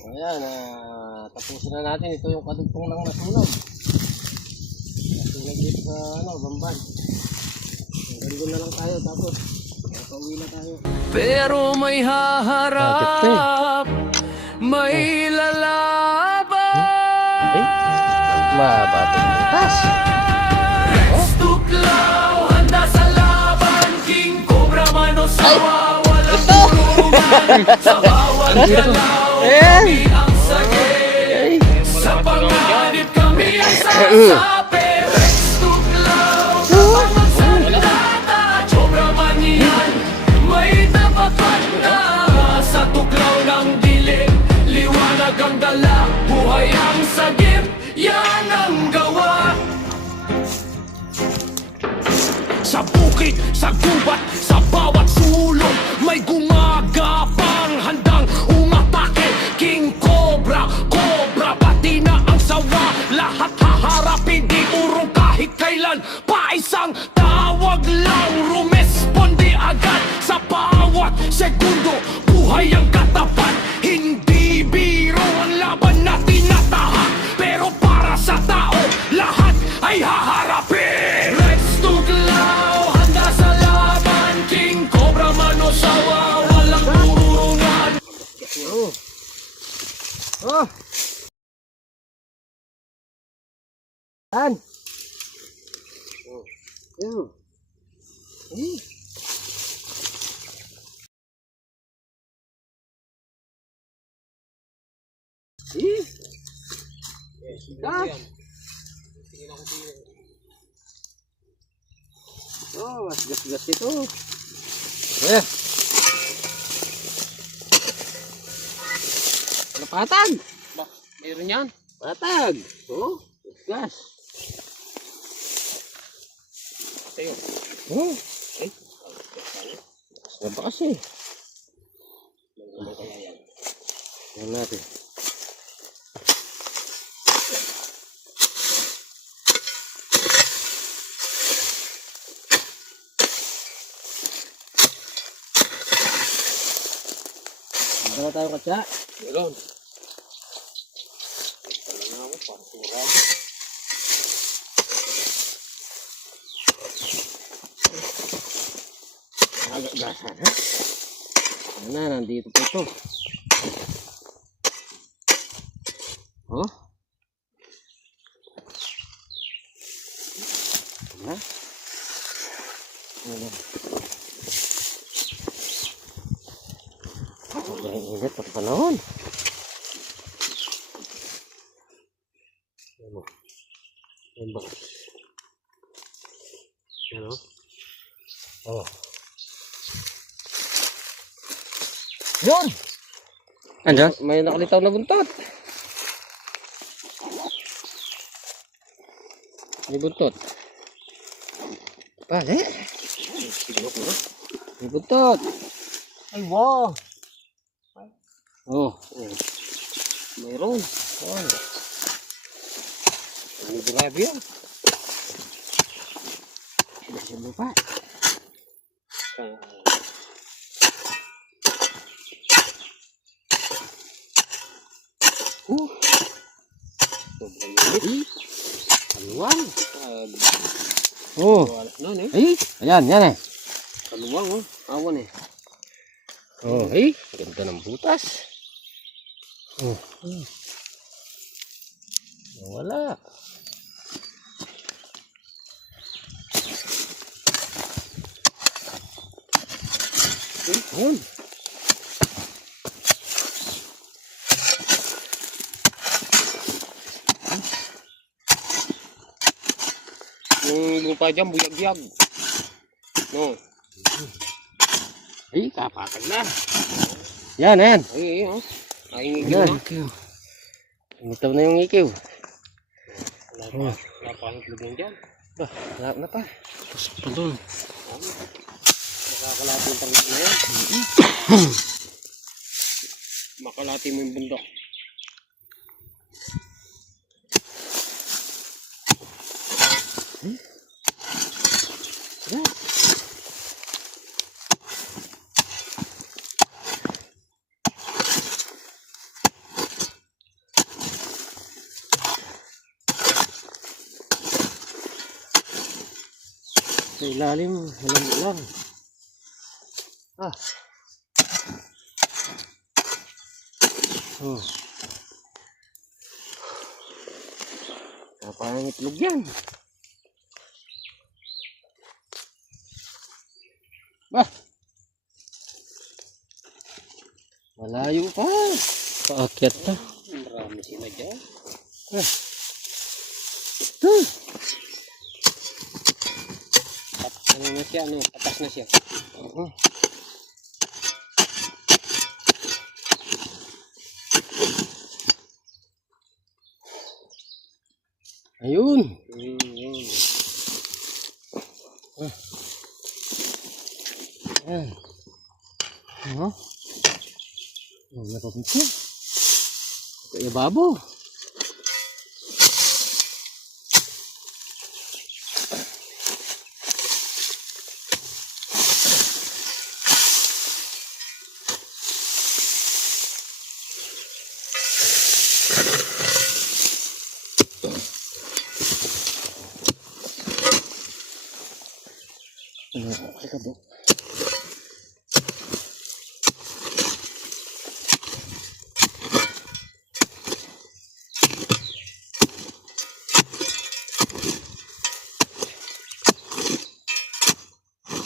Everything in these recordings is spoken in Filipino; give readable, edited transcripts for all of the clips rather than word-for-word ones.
Ayan, tapusin na natin. Ito yung kadugtong ng nasunog. Nasunog dito sa Bamban. Hanggang doon na lang tayo, tapos pauwi na tayo. Pero may haharap, may lalaban. Mahaba ito yung butas. Rex Tuklaw, handa sa laban. King Cobra, Manosawa, walang tulungan. Sa bawat galaw, kami ang sagay. Sa panganib kami ang sasabi. Rex Tuklaw, kapag magsandata, Cobra man yan, may tapakan na. Sa tuklaw ng dilim, liwanag ang dala, buhay ang sagip, yan ang gawa. Sa bukid, sa gubat, sa bawat sulok, may gumagapang handang umatake. King Cobra, Cobra, pati na ang sawa, lahat haharapin, di urong kahit kailan. Paisang tawag lang, rumesponde agad. Sa bawat segundo, buhay ang katapat. Hindi biro ang laban na tinatahak, pero para sa tao, lahat ay haharapin. Rex Tuklaw, handa sa laban. King Cobra, Manosawa, walang dururungan. Yan. Mas gas-gas ito. Patag. Mayroon yan. Patag. Gas. Tayo. Sarap ba kasi? Yan natin. Handa na tayo katsa. Meron. Agak-gasan, ha? Yan na, nandito po ito. Ha? Ayan. Ang init at panahon. Ayan ba? Ano? Yun! Andiyan? May nakalitaw na buntot. May buntot. Pali. May buntot. Ay, wow! Mayroon. Ano grabe yan? Sila lupa. Sobrang init. Kaluwang. Ay, ayan eh. Kaluwang awan eh. Ay, ganda ng butas. Wala. Ayun. Yung lupa dyan, buyag-buyag. No. Ay, kapatag na. Yan. Ay, ay, Yan. Umitaw na yung ikiw. wala pa ang itlog yan dyan. Wala na pa. Pasok pa doon. Makakalati yung pangit na yan. Makalati mo yung bundok. Yan. Sa ilalim, alam mo lang. Ah. Oh. Parang itlog yan. Bah! Malayo pa. Paakyat pa. Marami sila dyan. Ah. Ito. Ano na siya, ano? Patas na siya. Ayun. Yun. Ayan. Oh. Oh, napapunta. Kaya babo. Ano, okay ka ba?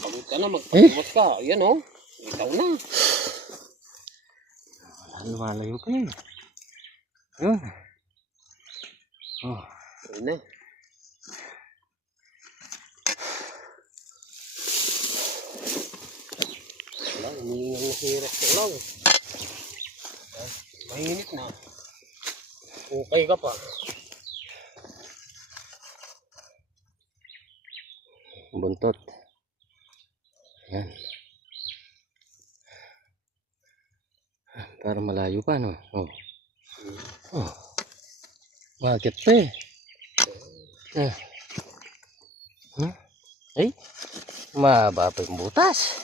Pagod ka na, magpapumot ka. Yan o. Ikaw na. Lumalayo pa yun. Yun. Oh. Ayun na. Wala, umiingang nasirap ko lang. Mainit na. Okay ka pa. Buntot. Yan. Para malayo pa, no? Oh. Oh. Bakit pa eh? Huh? Ay, mababa pa yung butas.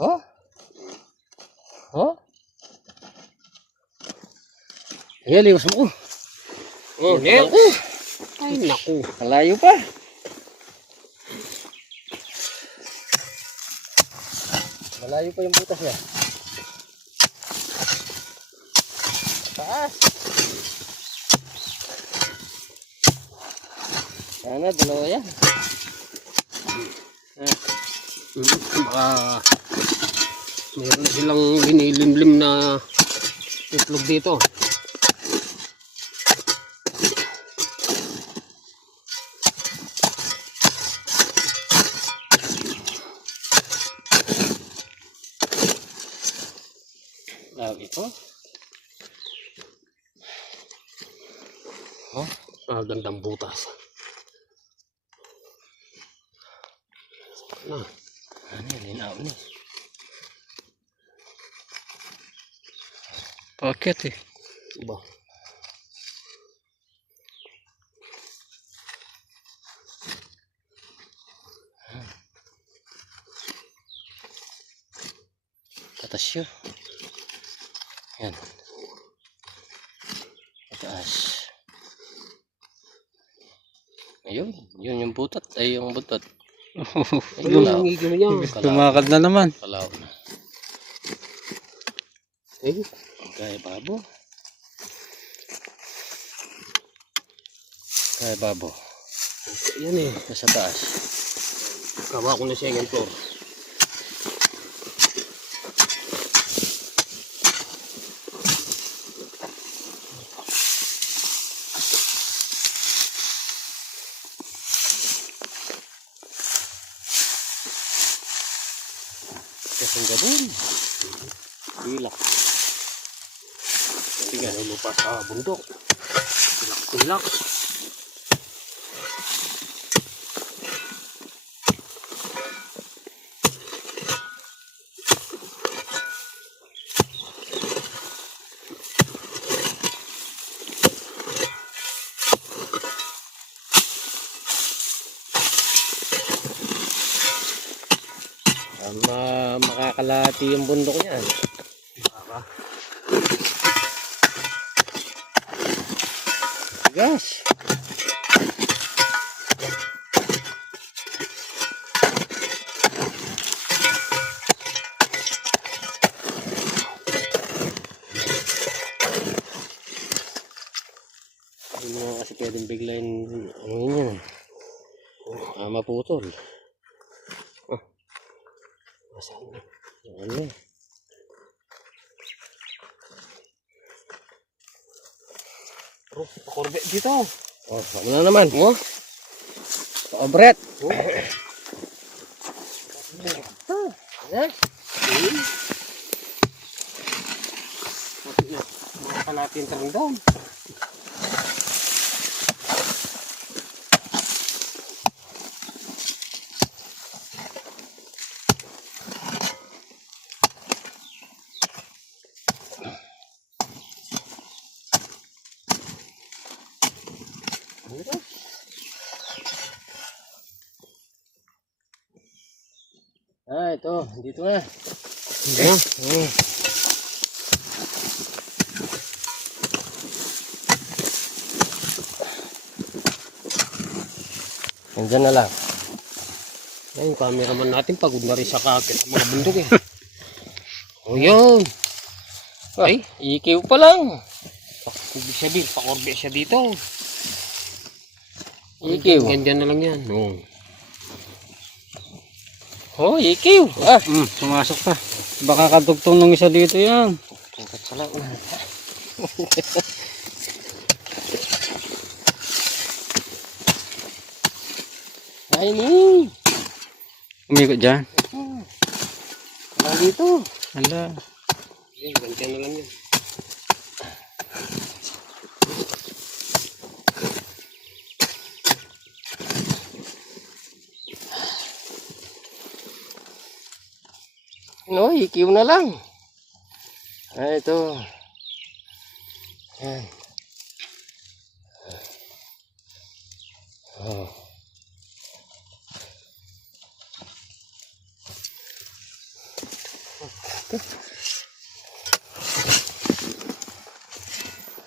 Oh? Oh? Ayan, liwas mo ko. Oh, Nel. Ay, naku. Malayo pa. Malayo pa yung butas niya. Taas. Sana dalawa yan. Baka meron na silang linilimlim na itlog dito. Lagi ito. Oh, gandang butas. Na. Ano yan, linaw na. Paket eh. Ba. Patas yun. Yan. Pataas. Ayun, yun yung butot. Ay, yung butot. Ayun ang ngigil niya. Tumakad na naman. Kalaw na. Eh, Kaya babo. Kaya babo. yan eh. Nasa taas. Kawa ko na second floor. Kasing gabon. Hilak. Sige, lupa sa bundok. Hilak. Makakalati yung bundok niyan. Gas. Kasi pwedeng biglayin ano yun. Maputol. Masaan na? Yan na. Bro, pakurbe dito. Oh, saan na naman? Oh. Paobret. Natin ka rin doon. Ito. Dito na. Yan. Nandyan na lang. Yung cameraman natin pagod na rin sa kakit sa mga bundok eh. O yun. Ay, Ikiw pa lang. ibig sabihin, pakurbe siya dito. Ikiw. Ganyan na lang yan. Oh. Oh, ikiw. Pumasok pa. Baka kadugtong ng isa dito yan. Tungkat sa lang. Ay, ni. Umikot dyan. Wala dito. Ala. Yan, ganyan na lang yan. No, ikiw na lang. Ito. Yan. Oh.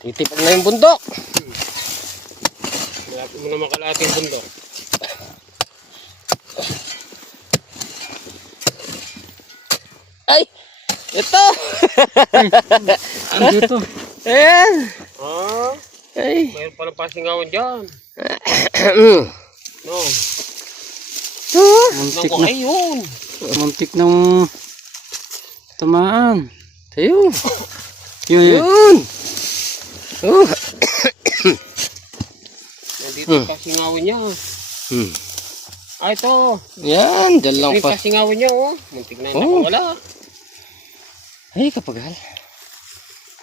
Titipag na yung bundok. Malapit mo na makalating bundok. Ay! Ito! Dito. Ayan! Ah, Ay! mayroon palang pasingawan dyan. No. Muntik Naku, na. ayun. Muntik ng tamaan. Ayun! Yun, yun. Yun! Oh! Nandito yung pasingawan niya. Ah, ito. Yan! Diyan lang Yung pa. pasingawan niya, oh. Muntik na Oh. nakawala. Ay, kapagal.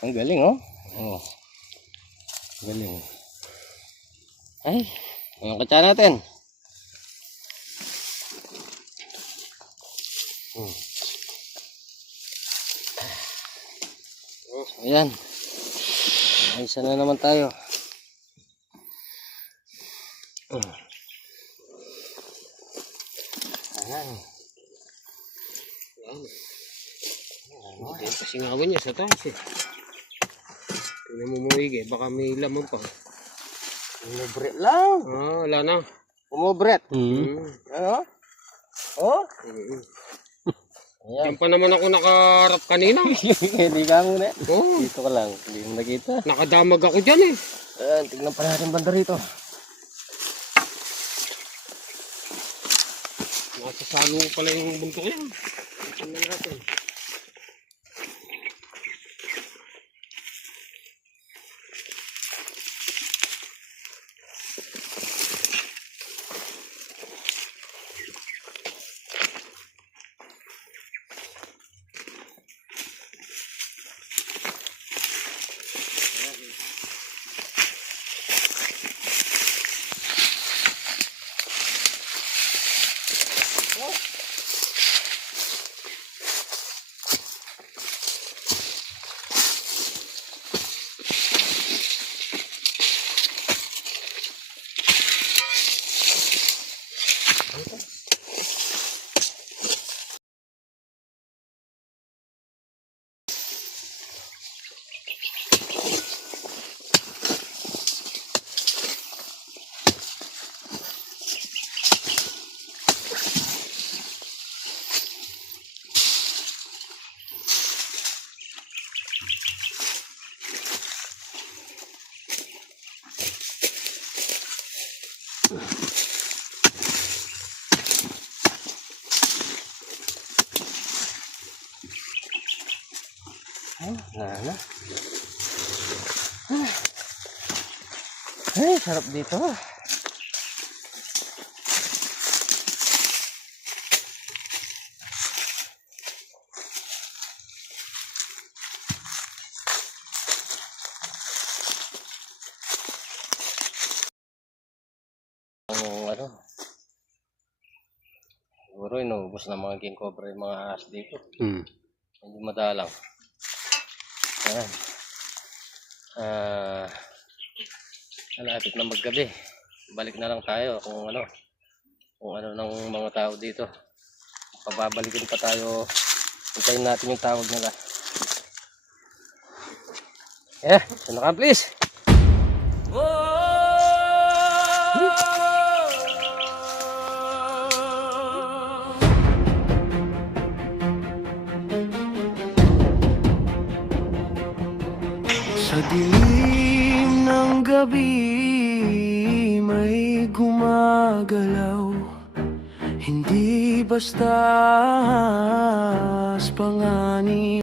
Ang galing, oh. Oh. Galing. Ay, ang katsa natin. Ayan. Ay, isa na naman tayo. Ayan. Hindi yung pasingawan niya sa taas eh. Tingnan mo muhig eh. Baka may laman pa. Umubret lang. Ah, wala na. Umubret. Hmm. Ano? Oh? Yan pa naman ako nakaharap kanina. Hindi ka muna. Oh, Dito ka lang. Hindi mo nakita. nakadamag ako dyan eh. Ayan, tignan pa natin banda rito. Nasasalo ko pala yung buntok yan. Tingnan natin. Ay, sarap dito. Ang ano, siguro inuubos ng mga king cobra yung mga ahas dito. Hindi madalang. Ayan. Malapit na maggabi. Balik na lang tayo kung ano ng mga tao dito. Pababalikin pa tayo. Hintayin natin yung tawag nila. Sana ka please. Sa dilim ng gabi may gumagalaw. Hindi basta panganib.